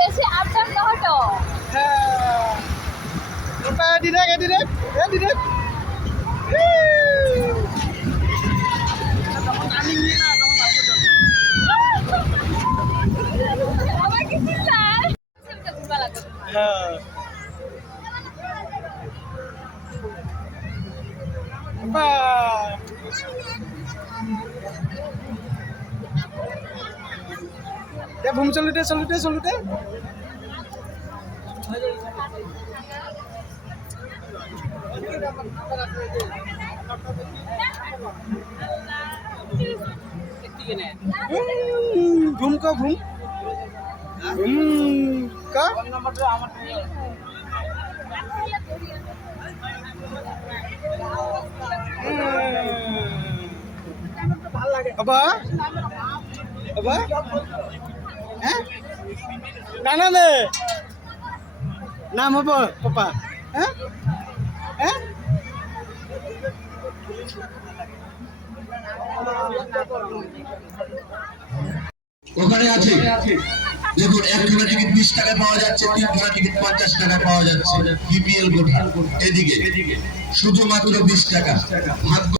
বেশি আপডাউন নহটো হ্যাঁ ওটা ডিরেক্ট তখন টার্নিং নিয়ে না তখন আমার কি চিল্লায় সেটা ঘুরবা লাগবে হ্যাঁ ঘুম চলুটে घूम का घूम का अबा हैं नाना ने नाम apa papa हैं हैं ওখানে আছে দেখুন একখানা টিকিট 20 টাকায় পাওয়া যাচ্ছে, তিনখানা টিকিট 50 টাকায় পাওয়া যাচ্ছে। বিপিএল গোটা এদিকে শুধুমাত্র 20 টাকা। ভাগ্য